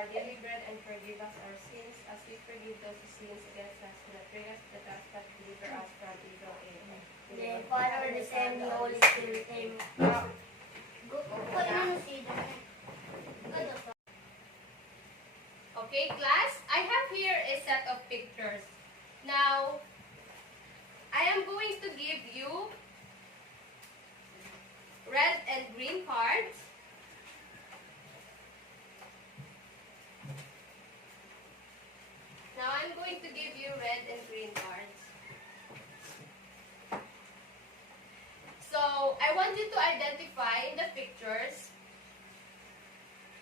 our daily bread, and forgive us our sins, as we forgive those who sins against us, and not bring us to the test, but deliver us from evil. Amen. The Father, the Son, and the Holy Spirit. Amen. Okay, class, I have here a set of pictures. Now, I am going to give you red and green cards. Now, I'm going to give you red and green cards. So, I want you to identify in the pictures.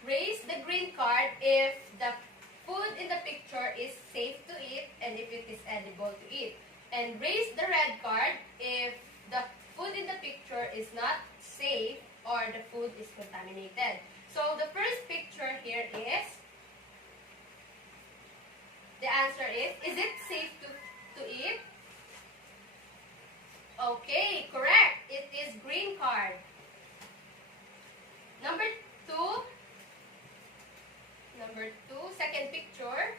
Raise the green card if the food in the picture is safe to eat and if it is edible to eat. And raise the red card if the food in the picture is not safe or the food is contaminated. So the first picture here is, the answer is it safe to eat? Okay, correct. It is green card. Number two, second picture.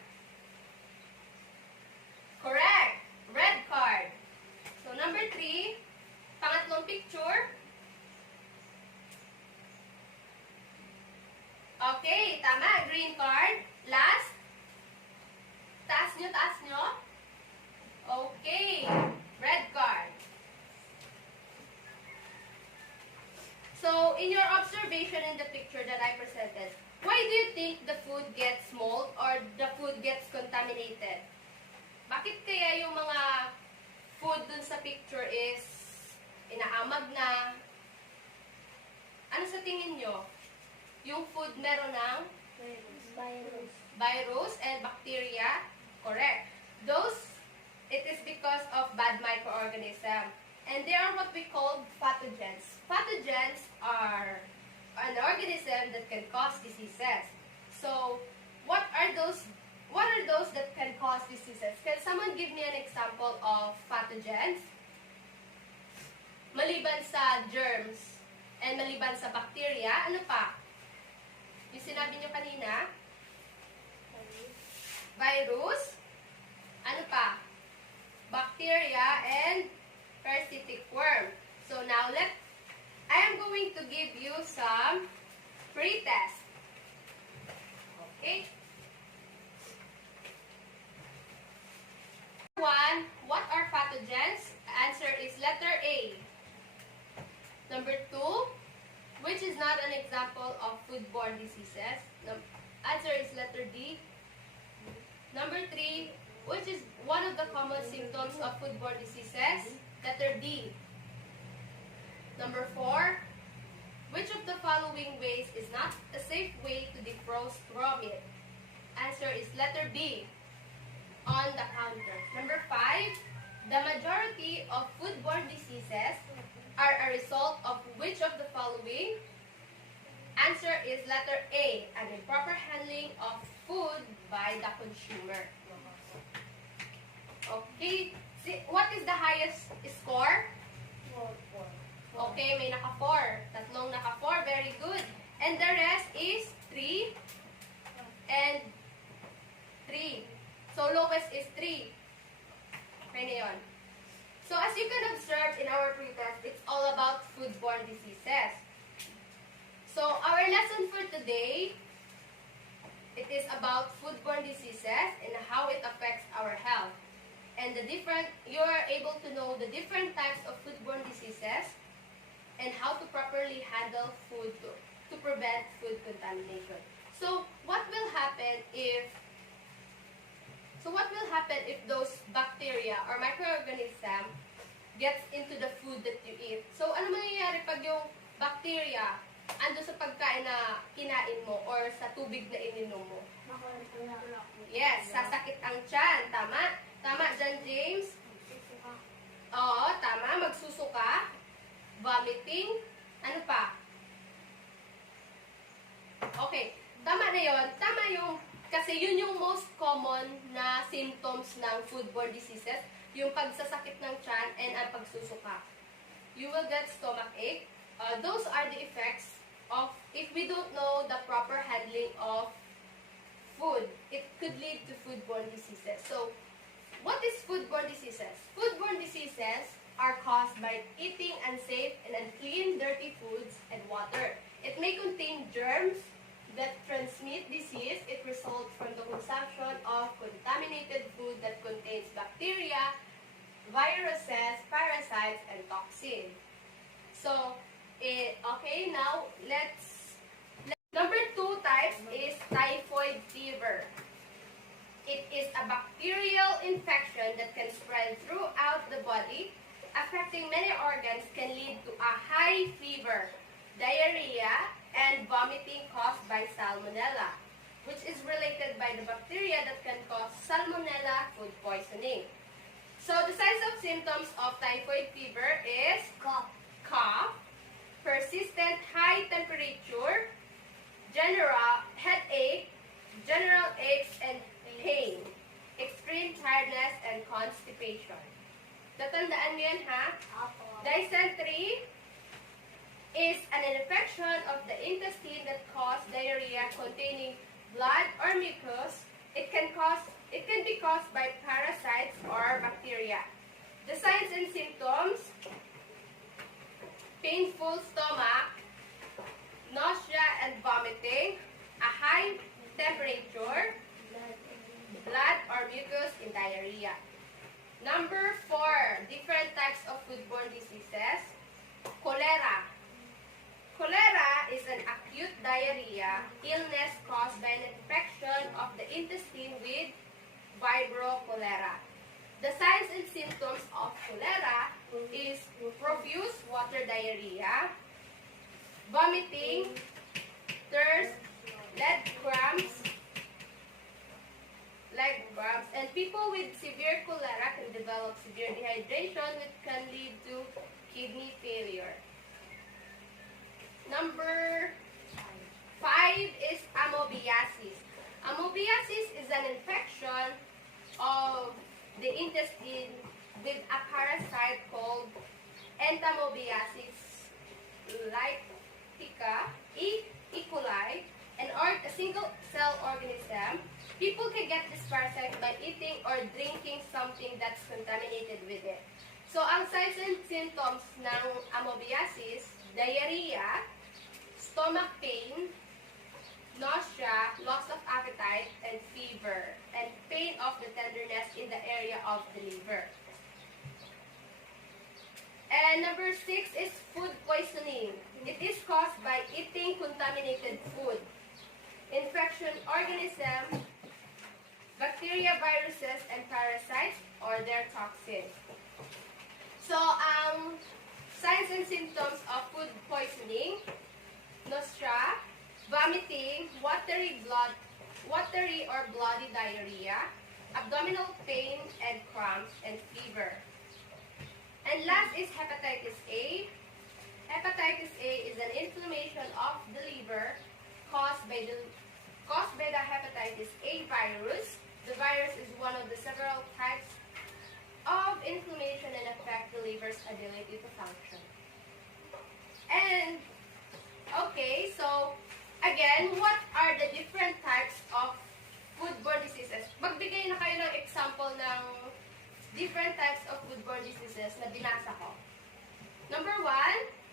Correct. Red card. So, number 3, pangatlong picture. Okay, tama. Green card. Last. Taas nyo. Okay. Red card. So, in your observation in the picture that I presented, why do you think the food gets mold or the food gets contaminated? Bakit kaya yung mga food dun sa picture is inaamag na? Ano sa tingin nyo? Yung food meron ng virus and bacteria? Correct. It is because of bad microorganism. And they are what we call pathogens. Pathogens are an organism that can cause diseases. So, what are those that can cause diseases? Can someone give me an example of pathogens? Maliban sa germs and maliban sa bacteria, ano pa? Yung sinabi nyo kanina? Virus. Ano pa? Bacteria and parasitic worm. So now I am going to give you some pre-test. Okay? 1, what are pathogens? Answer is letter A. Number 2, which is not an example of food-borne diseases? Answer is letter D. Number 3, which is one of the common symptoms of food-borne diseases? Letter D. Number 4, which of the following ways is not a safe way to defrost raw meat? Answer is letter B. On the counter. Number 5, the majority of food-borne diseases are a result of which of the following? Answer is letter A, an improper handling of food by the consumer. Okay, what is the highest score? 4. Okay, may naka-4. Tatlong naka-4, very good. And the rest is 3 and 3. So, lowest is 3. Okay na yun. So, as you can observe in our pretest, it's all about food-borne diseases. So, our lesson for today, it is about food-borne diseases and how it affects our health. And you are able to know the different types of food-borne diseases and how to properly handle food to prevent food contamination. So, what will happen if those bacteria or microorganism gets into the food that you eat? So, ano mangyayari pag yung bacteria ando sa pagkain na kinain mo or sa tubig na ininom mo? Yes, sasakit ang tiyan. Tama? Tama dyan, James? Oo, tama. Magsusuka. Vomiting. Ano pa? Okay. Tama na yon. Tama yung, kasi yun yung most common na symptoms ng foodborne diseases, yung pagsasakit ng tiyan and ang pagsusuka. You will get stomach ache. Those are the effects of if we don't know the proper handling of foodborne diseases. So, what is foodborne diseases? Foodborne diseases are caused by eating unsafe and unclean, dirty foods and water. It may contain germs that transmit disease. It results from the consumption of contaminated food that contains bacteria, viruses, parasites, and toxins. So, okay, now number 2 types is typhoid fever. It is a bacterial infection that can spread throughout the body, affecting many organs, can lead to a high fever, diarrhea, and vomiting caused by salmonella, which is related by the bacteria that can cause salmonella food poisoning. So the signs of symptoms of typhoid fever is cough, persistent high temperature, general headache, general aches and pain, extreme tiredness, and constipation. Tatandaan niyo yan, ha? Dysentery is an infection of the intestine that causes diarrhea containing blood or mucus. It can be caused by parasites or bacteria. The signs and symptoms: painful stomach, nausea and vomiting, a high temperature, blood or mucus in diarrhea. Number 4, different types of foodborne diseases. Cholera. Cholera is an acute diarrhea illness caused by an infection of the intestine with Vibrio cholera. The signs and symptoms of cholera is profuse water diarrhea, vomiting, thirst, leg cramps, and people with severe cholera can develop severe dehydration, which can lead to kidney failure. Number 5 is amoebiasis. Amoebiasis is an infection of the intestine with a parasite called Entamoebiasis lytica, E. coli, a single-cell organism. People can get this parasite by eating or drinking something that's contaminated with it. So, ang signs and symptoms ng amoebiasis: diarrhea, stomach pain, nausea, loss of appetite, and fever, and pain of the tenderness in the area of the liver. And number 6 is food poisoning. It is caused by eating contaminated food, infection organism, bacteria, viruses, and parasites, or their toxins. So, signs and symptoms of food poisoning: nausea, vomiting, watery or bloody diarrhea, abdominal pain and cramps, and fever. And last is hepatitis A. Hepatitis A is an inflammation of the liver caused by the hepatitis A virus. The virus is one of the several types of inflammation and affect the liver's ability to function. And okay, so again, what are the different types of foodborne diseases? Magbigay na kayo ng example ng different types of foodborne diseases na binasa ko. Number 1,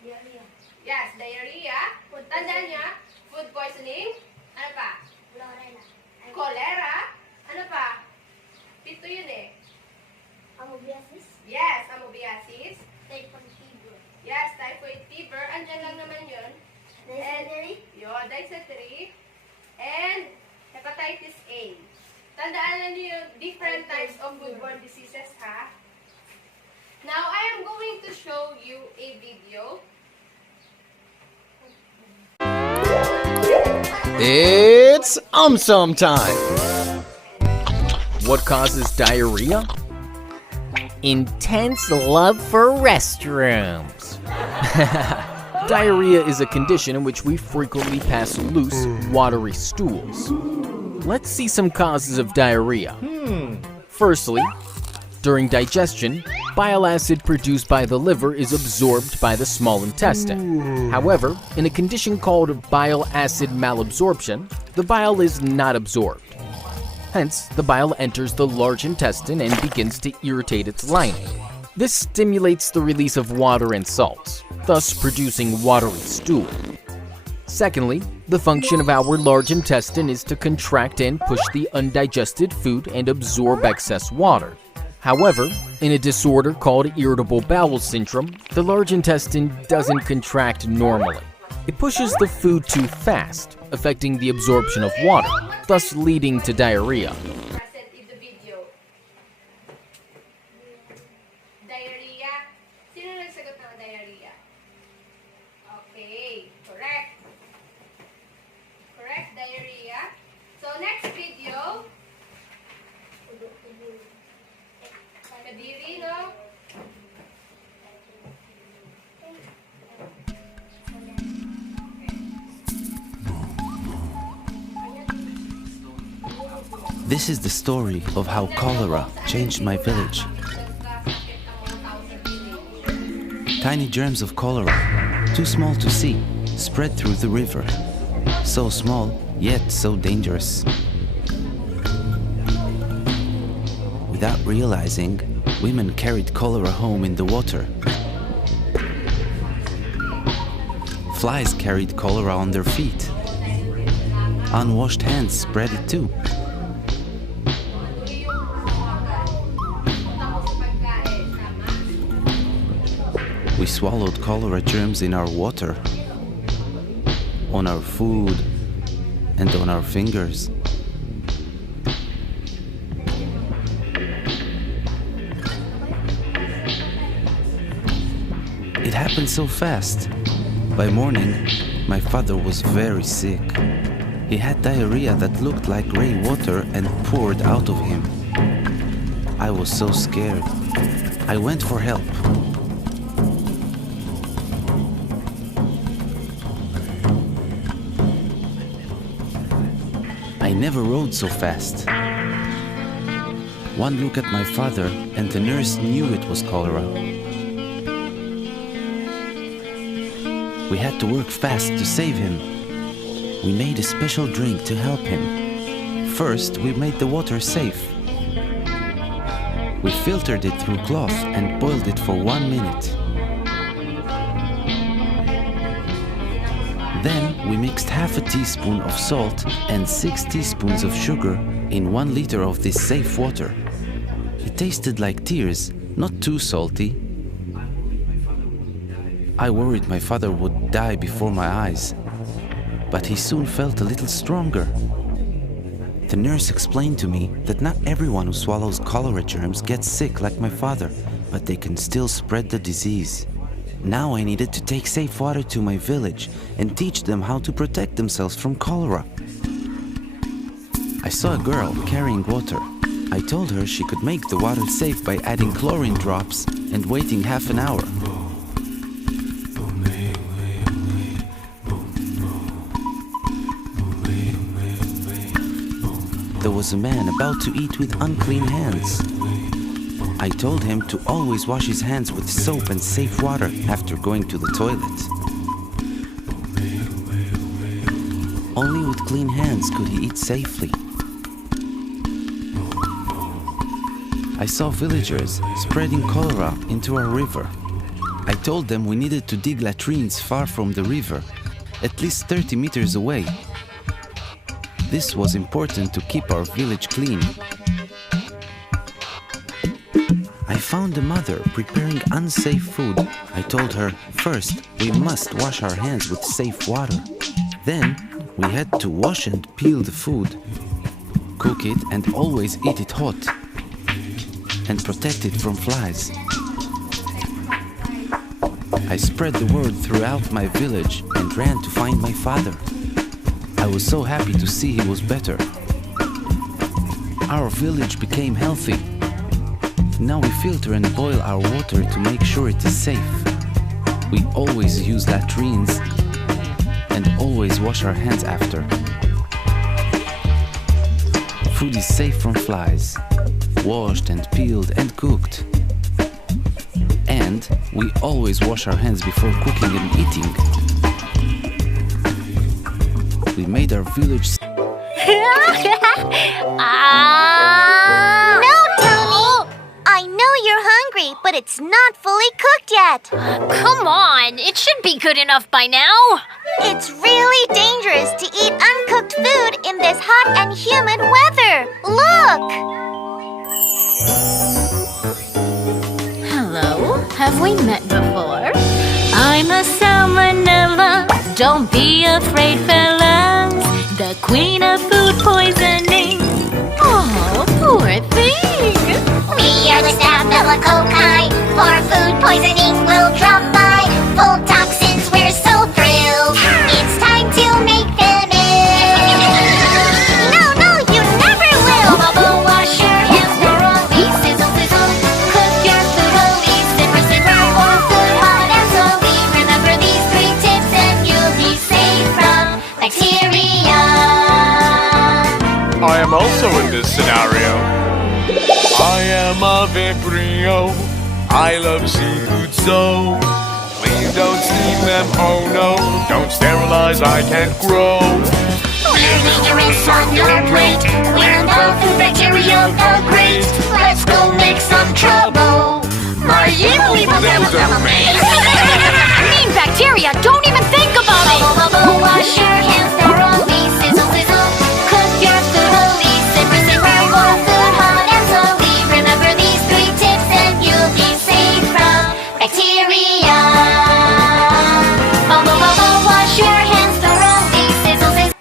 Diarrhea. yes, diarrhea. Tandaan niya, food poisoning. Ano pa? Cholera. Ano pa? 7 yun eh. Amoebiasis. Yes, amoebiasis. Typhoid fever. Yes, typhoid fever. Andyan lang naman yun. Dysentery. Yun, dysentery. And hepatitis A. Tandaan na niyo yung different types of foodborne diseases, ha? Now, I am going to show you a video. It's Some time. What causes diarrhea? Intense love for restrooms. Diarrhea is a condition in which we frequently pass loose, watery stools. Let's see some causes of diarrhea. Firstly, during digestion, bile acid produced by the liver is absorbed by the small intestine. However, in a condition called bile acid malabsorption, the bile is not absorbed. Hence, the bile enters the large intestine and begins to irritate its lining. This stimulates the release of water and salts, thus producing watery stool. Secondly, the function of our large intestine is to contract and push the undigested food and absorb excess water. However, in a disorder called irritable bowel syndrome, the large intestine doesn't contract normally. It pushes the food too fast, affecting the absorption of water, thus leading to diarrhea. Present in the video. Diarrhea. Sino nagsagot ng diarrhea? Okay, correct. Correct, diarrhea. So next video, kadiri, no? This is the story of how cholera changed my village. Tiny germs of cholera, too small to see, spread through the river. So small, yet so dangerous. Without realizing, women carried cholera home in the water. Flies carried cholera on their feet. Unwashed hands spread it too. We swallowed cholera germs in our water, on our food, and on our fingers. It happened so fast. By morning, my father was very sick. He had diarrhea that looked like gray water and poured out of him. I was so scared. I went for help. I never rode so fast. One look at my father and the nurse knew it was cholera. We had to work fast to save him. We made a special drink to help him. First, we made the water safe. We filtered it through cloth and boiled it for 1 minute. Then we mixed half a teaspoon of salt and 6 teaspoons of sugar in 1 liter of this safe water. It tasted like tears, not too salty. I worried my father would die before my eyes, but he soon felt a little stronger. The nurse explained to me that not everyone who swallows cholera germs gets sick like my father, but they can still spread the disease. Now I needed to take safe water to my village and teach them how to protect themselves from cholera. I saw a girl carrying water. I told her she could make the water safe by adding chlorine drops and waiting half an hour. There was a man about to eat with unclean hands. I told him to always wash his hands with soap and safe water after going to the toilet. Only with clean hands could he eat safely. I saw villagers spreading cholera into our river. I told them we needed to dig latrines far from the river, at least 30 meters away. This was important to keep our village clean. I found a mother preparing unsafe food. I told her, first, we must wash our hands with safe water. Then, we had to wash and peel the food, cook it and always eat it hot, and protect it from flies. I spread the word throughout my village and ran to find my father. I was so happy to see he was better. Our village became healthy. Now we filter and boil our water to make sure it is safe. We always use latrines and always wash our hands after. Food is safe from flies, washed and peeled and cooked. And we always wash our hands before cooking and eating. We made our village No, Tony! I know you're hungry, but it's not fully cooked yet. Come on, it should be good enough by now. It's really dangerous to eat uncooked food in this hot and humid weather. Look! Hello, have we met before? I'm a salmonella. Don't be afraid, fellas. The queen of food poisoning. Oh, poor thing. We are the Staphylococci. For food poisoning, we'll drop by. Full toxins, we're so thrilled. It's time to make them ill. No, you never will. Wash your hands thoroughly. Sizzle, sizzle. Cook your food slowly. Simmer, simmer. Pour food hot and slowly. Remember these 3 tips and you'll be safe from bacteria. I am also in this scenario. I am a Vibrio. I love seafood so. Please don't steam them, oh no. Don't sterilize, I can't grow. We're dangerous on your plate. We're the food bacteria, the great. Let's go make some trouble. My evil Mean bacteria, don't even think about it. Wash your hands thoroughly. Sizzle, sizzle. Cook your food slowly. Simmer, simmer. Pour food hot and slowly. Remember these 3 tips and you'll be safe from bacteria. Wash your hands thoroughly. Sizzle, sizzle.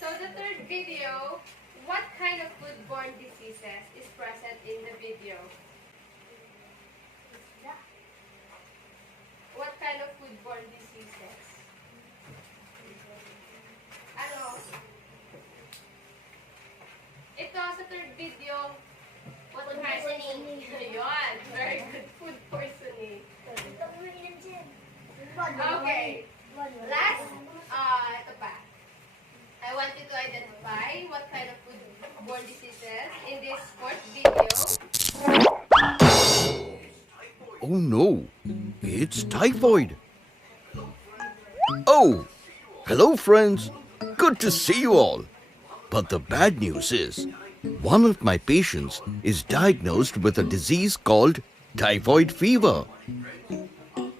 So the third video, what kind of food-borne diseases is present in the video? What kind of food-borne diseases? Ano? Ito sa third video, what Food kind? poisoning. Yun, very good. Food poisoning. Okay. Last, ito pa. I want you to identify what kind of food-borne diseases in this fourth video. Oh no, it's typhoid. Oh, hello friends. Good to see you all. But the bad news is, one of my patients is diagnosed with a disease called typhoid fever.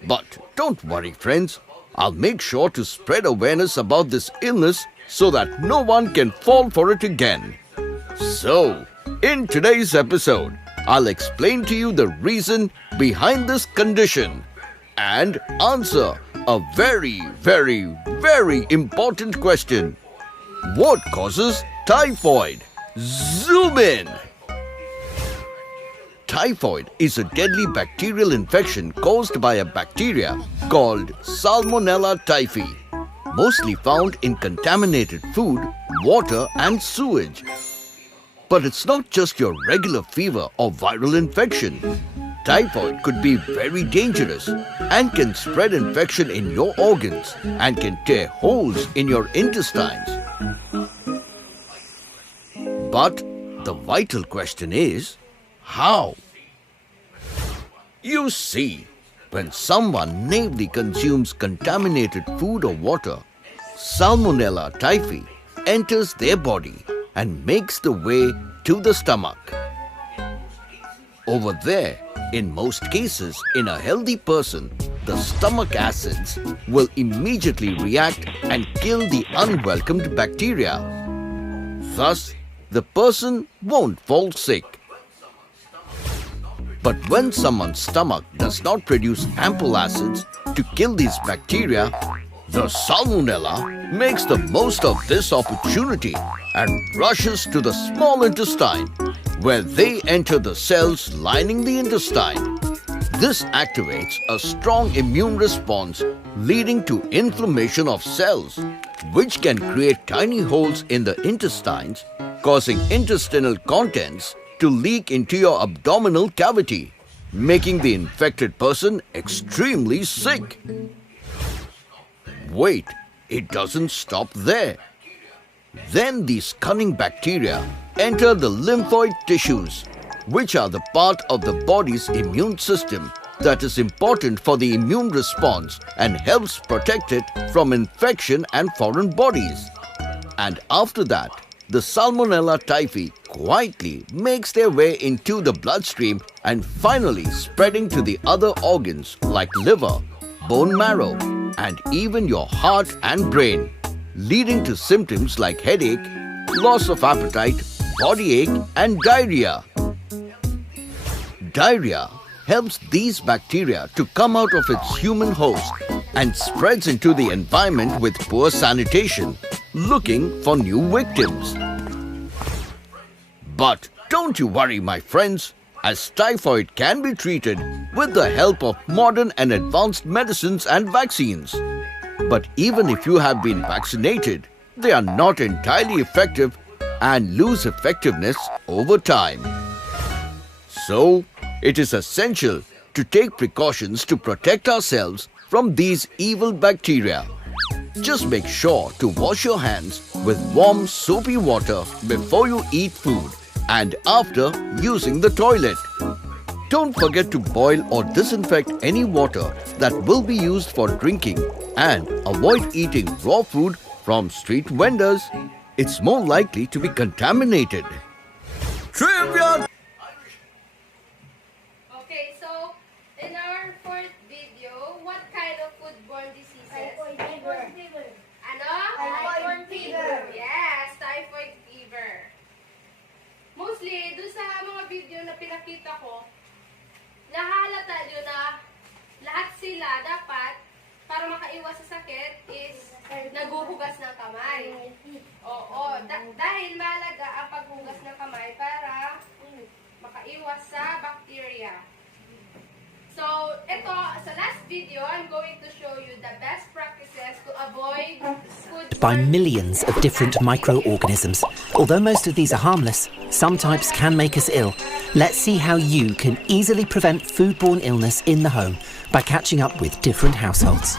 But don't worry friends, I'll make sure to spread awareness about this illness so that no one can fall for it again. So, in today's episode, I'll explain to you the reason behind this condition and answer a very, very, very important question. What causes typhoid? Zoom in! Typhoid is a deadly bacterial infection caused by a bacteria called Salmonella typhi, mostly found in contaminated food, water and sewage. But it's not just your regular fever or viral infection. Typhoid could be very dangerous and can spread infection in your organs and can tear holes in your intestines. But the vital question is, how? You see, when someone naively consumes contaminated food or water, Salmonella typhi enters their body and makes the way to the stomach. Over there, in most cases, in a healthy person, the stomach acids will immediately react and kill the unwelcomed bacteria. Thus, the person won't fall sick. But when someone's stomach does not produce ample acids to kill these bacteria, the Salmonella makes the most of this opportunity and rushes to the small intestine, where they enter the cells lining the intestine. This activates a strong immune response, leading to inflammation of cells, which can create tiny holes in the intestines, causing intestinal contents to leak into your abdominal cavity, making the infected person extremely sick. Wait, it doesn't stop there. Then these cunning bacteria enter the lymphoid tissues, which are the part of the body's immune system that is important for the immune response and helps protect it from infection and foreign bodies. And after that, the Salmonella typhi quietly makes their way into the bloodstream and finally spreading to the other organs like liver, bone marrow, and even your heart and brain, leading to symptoms like headache, loss of appetite, body ache, and diarrhea. Diarrhea helps these bacteria to come out of its human host and spreads into the environment with poor sanitation, looking for new victims. But don't you worry, my friends, as typhoid can be treated with the help of modern and advanced medicines and vaccines. But even if you have been vaccinated, they are not entirely effective and lose effectiveness over time. So, it is essential to take precautions to protect ourselves from these evil bacteria. Just make sure to wash your hands with warm soapy water before you eat food and after using the toilet. Don't forget to boil or disinfect any water that will be used for drinking and avoid eating raw food from street vendors. It's more likely to be contaminated. Trivia! Okay, so in our fourth video, what kind of foodborne diseases? Typhoid fever. Ano? Typhoid fever. Yes, typhoid fever. Mostly, dun sa mga video na pinakita ko, nahalata nyo na lahat sila dapat, para makaiwas sa sakit, is naguhugas ng kamay. Oo, dahil mahalaga ang paghugas ng kamay para makaiwas sa bacteria. So, ito, sa last video, I'm going to show you the best practices to avoid food By millions of different microorganisms. Although most of these are harmless, some types can make us ill. Let's see how you can easily prevent foodborne illness in the home by catching up with different households.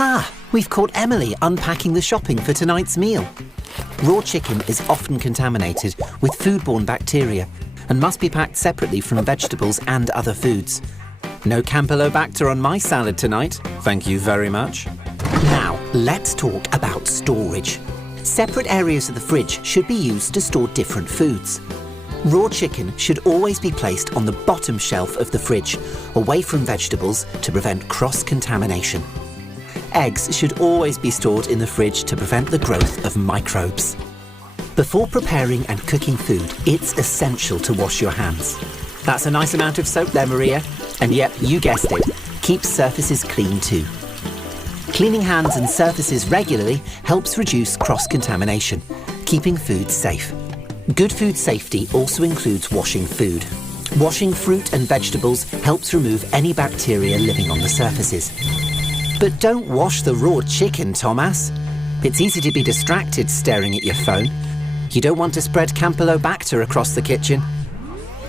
Ah, we've caught Emily unpacking the shopping for tonight's meal. Raw chicken is often contaminated with foodborne bacteria and must be packed separately from vegetables and other foods. No Campylobacter on my salad tonight, thank you very much. Now, let's talk about storage. Separate areas of the fridge should be used to store different foods. Raw chicken should always be placed on the bottom shelf of the fridge, away from vegetables to prevent cross-contamination. Eggs should always be stored in the fridge to prevent the growth of microbes. Before preparing and cooking food, it's essential to wash your hands. That's a nice amount of soap there, Maria. And yep, you guessed it, keep surfaces clean too. Cleaning hands and surfaces regularly helps reduce cross-contamination, keeping food safe. Good food safety also includes washing food. Washing fruit and vegetables helps remove any bacteria living on the surfaces. But don't wash the raw chicken, Thomas. It's easy to be distracted staring at your phone. You don't want to spread Campylobacter across the kitchen.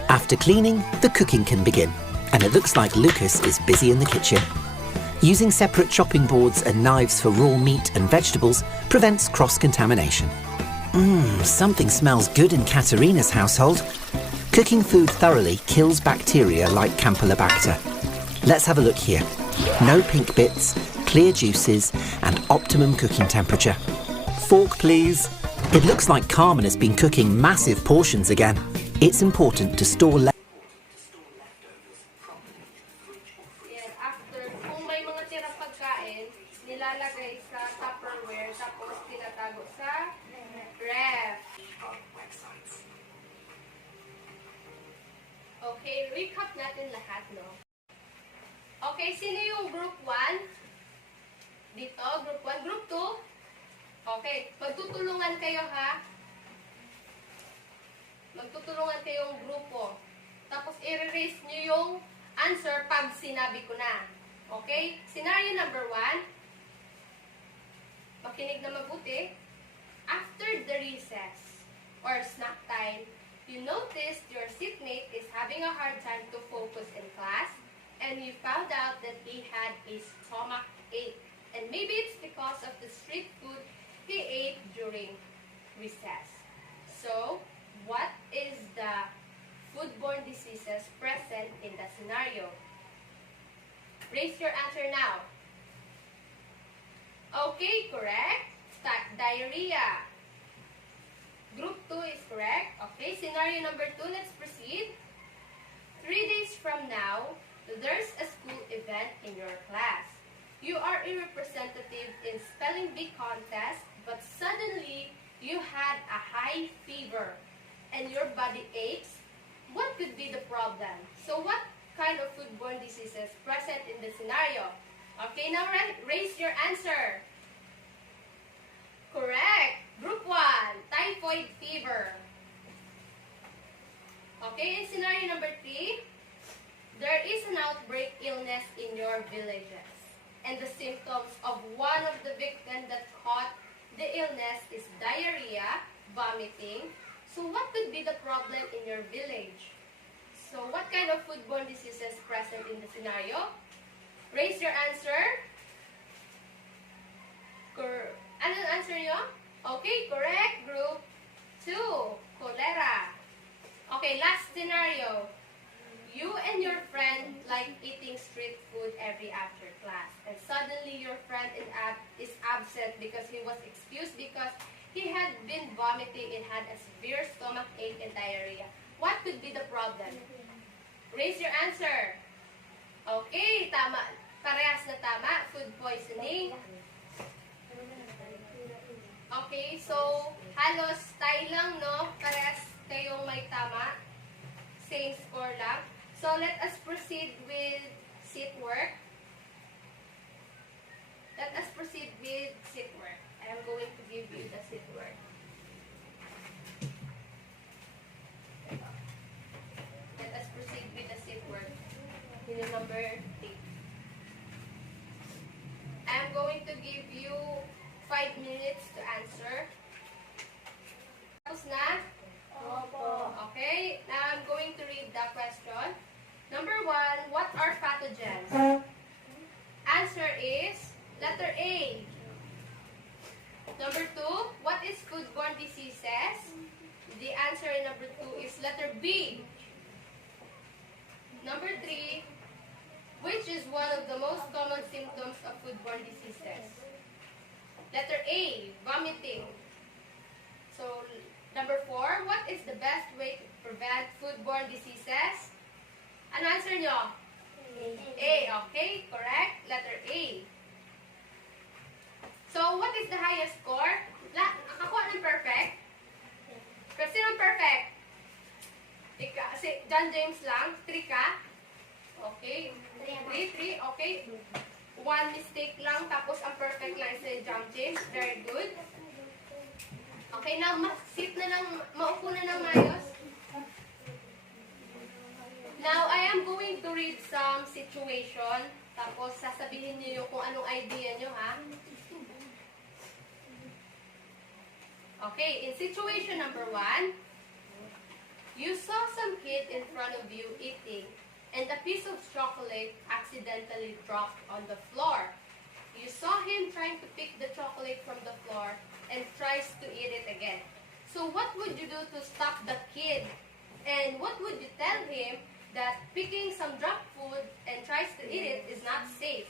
After cleaning, the cooking can begin. And it looks like Lucas is busy in the kitchen. Using separate chopping boards and knives for raw meat and vegetables prevents cross-contamination. Something smells good in Katerina's household. Cooking food thoroughly kills bacteria like Campylobacter. Let's have a look here. No pink bits, clear juices, and optimum cooking temperature. Fork, please. It looks like Carmen has been cooking massive portions again. It's important to store Yes, after, kung may mga tirang pagkain, nilalagay sa Tupperware, tapos tinatago sa ref. Okay, recap natin lahat, no? Okay, sino yung group 1? Dito, group 1. Group 2? Okay, magtutulungan kayo, ha? Magtutulungan kayong grupo. Tapos, i-erase nyo yung answer pag sinabi ko na. Okay? Scenario number 1. Makinig na mabuti. After the recess or snack time, You noticed your seatmate is having a hard time to focus in class, and you found out that he had a stomach ache. And maybe it's because of the street food he ate during recess. So, what is the food-borne diseases present in the scenario? Raise your answer now. Okay, correct. Diarrhea. Group 2 is correct. Okay, scenario number 2, let's proceed. 3 days from now, there's a school event in your class. You are a representative in spelling bee contest, but suddenly you had a high fever and your body aches. What could be the problem? So what kind of foodborne diseases present in the scenario? Okay, now raise your answer. Correct. Group 1, typhoid fever. Okay, in scenario number 3, there is an outbreak illness in your villages. And the symptoms of one of the victims that caught the illness is diarrhea, vomiting. So what could be the problem in your village? So what kind of foodborne diseases present in the scenario? Raise your answer. Anong answer nyo? Okay, correct. Group 2, cholera. Okay, last scenario. You and your friend like eating street food every after class. And suddenly your friend is absent because he was excused because he had been vomiting and had a severe stomach ache and diarrhea. What could be the problem? Raise your answer. Okay, tama. Parehas na tama. Food poisoning. Okay, so halos tayo lang, no? Parehas kayong may tama. Same score lang. So let us proceed with seat work. Let us proceed with seat work. I am going to give you the seat work. Let us proceed with the seat work. Unit number 3. I am going to give you 5 minutes to answer. Tapos na? Opo. Okay, now I'm going to read the question. Number 1, what are pathogens? Answer is letter A. Number 2, what is foodborne diseases? The answer in number 2 is letter B. Number 3, which is one of the most common symptoms of foodborne diseases? Letter A, vomiting. So, number 4, what is the best way to prevent foodborne diseases? Ano answer nyo? A, okay, correct. Letter A. So, what is the highest score? Nakakuha ng perfect? Pero sinong perfect? Si John James lang, 3 ka? Okay. 3, okay. 1 mistake lang, tapos ang perfect lang si John James. Very good. Okay, now, sit na lang, maupo na ng mayos. Now, I am going to read some situation, tapos sasabihin niyo kung anong idea nyo, ha? Okay, in situation number 1, you saw some kid in front of you eating, and a piece of chocolate accidentally dropped on the floor. You saw him trying to pick the chocolate from the floor and tries to eat it again. So what would you do to stop the kid? And what would you tell him that picking some dropped food and tries to eat it is not safe?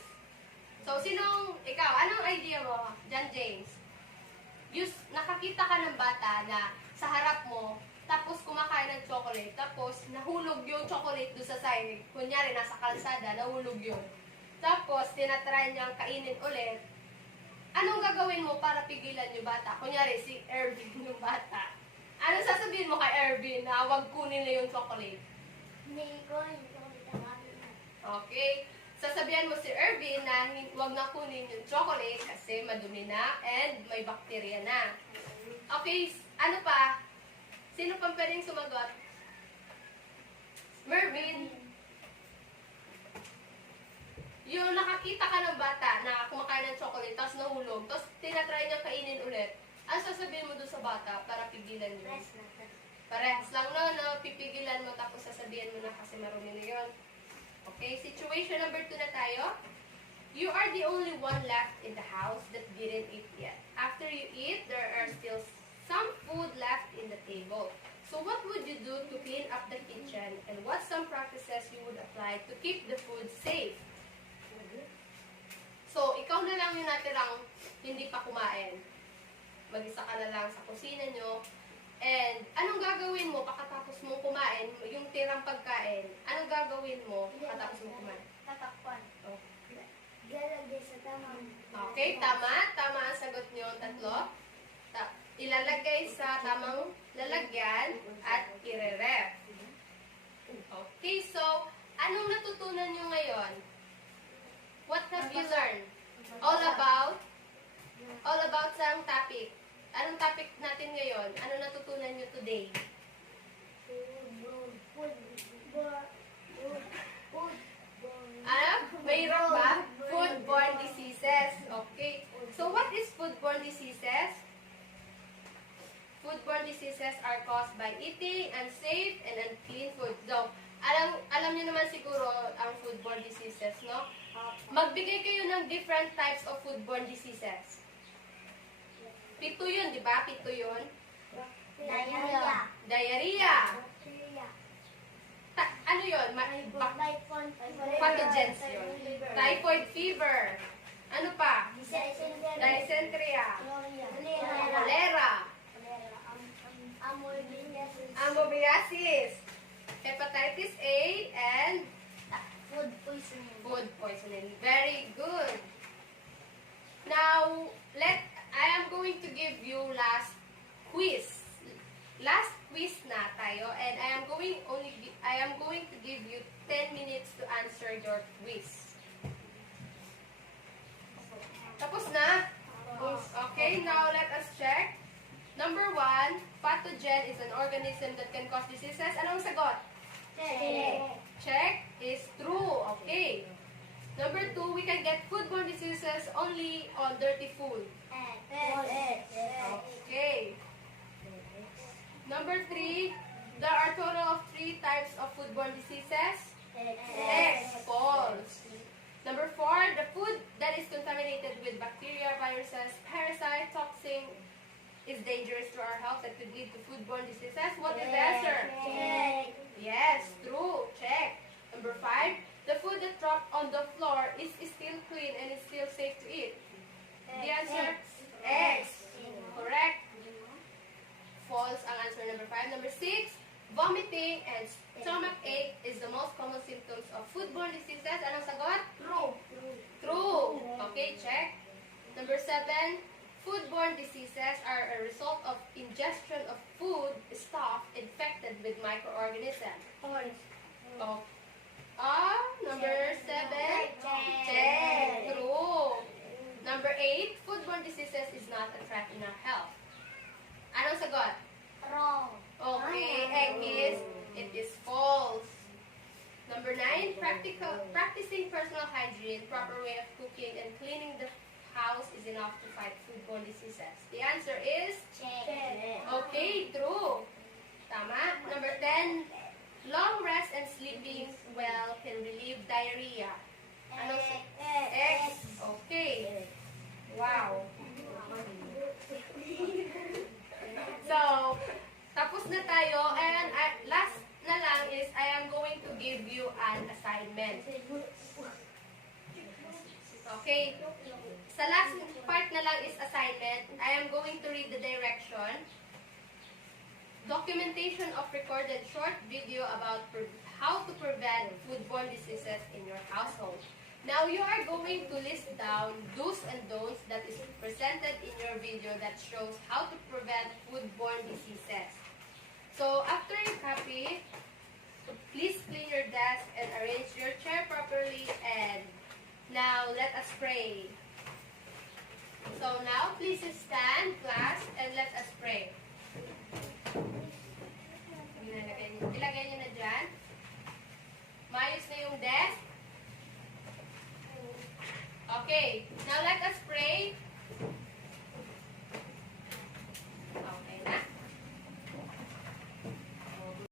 So ikaw, anong idea mo, John James? Nakakita ka ng bata na sa harap mo, tapos kumakain ng chocolate, tapos nahulog yung chocolate doon sa side. Kunyari, nasa kalsada, nahulog yun. Tapos, tinatry niyang kainin ulit. Anong gagawin mo para pigilan yung bata? Kunyari, si Ervin yung bata. Ano sasabihin mo kay Ervin na huwag kunin na yung chocolate? Hindi ko chocolate. Okay. Sasabihan mo si Ervin na huwag na kunin yung chocolate kasi madumi na and may bakterya na. Okay, ano pa? Sino pang pwedeng sumagot? Mervin. Yung nakakita ka ng bata na kumakain ng chocolate, tapos nahulog, tapos tinatry niya kainin ulit. Ano sasabihin mo doon sa bata para pigilan niyo? Parehas lang, no? Pipigilan mo tapos sasabihan mo na kasi marumi na yun. Okay, situation number 2 na tayo. You are the only one left in the house that didn't eat yet. After you eat, there are still some food left in the table. So what would you do to clean up the kitchen, and what some practices you would apply to keep the food safe? So, ikaw na lang yung natirang hindi pa kumain. Mag-isa ka na lang sa kusina nyo. And, anong gagawin mo pagkatapos mong kumain, yung tirang pagkain, anong gagawin mo pagkatapos mong kumain? Tatakpan. Oh. Lalagay sa tamang. Okay, tama. Tama ang sagot nyo, tatlo. Ilalagay sa tamang lalagyan at ire-ref. Okay, so, anong natutunan nyo ngayon? What have you learned? All about sa topic. Anong topic natin ngayon? Ano natutunan nyo today? Ano? Mayroon ba? Food-borne diseases. Okay. So, what is food-borne diseases? Food-borne diseases are caused by eating unsafe and unclean food. So, alam niyo naman siguro ang food-borne diseases, no? Magbigay kayo ng different types of food-borne diseases. 7 yun, di ba? 7 yun. Diarrhea. Diarrhea. Ano yun? Pathogens yun. Typhoid fever. Ano pa? Dysentery. Cholera. Amoebiasis. Hepatitis A and Food poisoning. food poisoning. Very good. Now, I am going to give you last quiz. Last quiz na tayo, and I am going to give you 10 minutes to answer your quiz. Tapos na? Okay, now let us check. Number 1, pathogen is an organism that can cause diseases. Anong sagot? Check is true. Okay. Number 2, we can get foodborne diseases only on dirty food. Okay. Number 3, there are total of 3 types of foodborne diseases. X. False. Number 4, the food that is contaminated with bacteria, viruses, parasites, toxin is dangerous to our health and could lead to foodborne diseases. What is the answer? Yes, true. Check. Number 5, the food that dropped on the floor is still clean and is still safe to eat. The answer? X. Correct. False ang answer number 5. Number 6, vomiting and stomach ache is the most common symptoms of foodborne diseases. Anong sagot? True. Okay, check. Number 7, foodborne diseases are a result of ingestion of food stuff infected with microorganisms. Oh. Number 7, check. True. Number 8, foodborne diseases is not a threat in our health. Anong sagot? Wrong. Okay, it is false. Number 9, practicing personal hygiene, proper way of cooking, and cleaning the house is enough to fight foodborne diseases. The answer is okay, true. Tama. Number 10, long rest and sleeping well can relieve diarrhea. Anong X. Okay. Wow. So, tapos na tayo, and last na lang is I am going to give you an assignment. Okay? Sa last part na lang is assignment. I am going to read the direction. Documentation of recorded short video about how to prevent foodborne diseases in your household. Now, you are going to list down do's and don'ts that is presented in your video that shows how to prevent foodborne diseases. So, after you copy, please clean your desk and arrange your chair properly, and now let us pray. So, now please stand, class, and let us pray. Ilagay niyo na dyan. Maayos na yung desk. Okay, now let us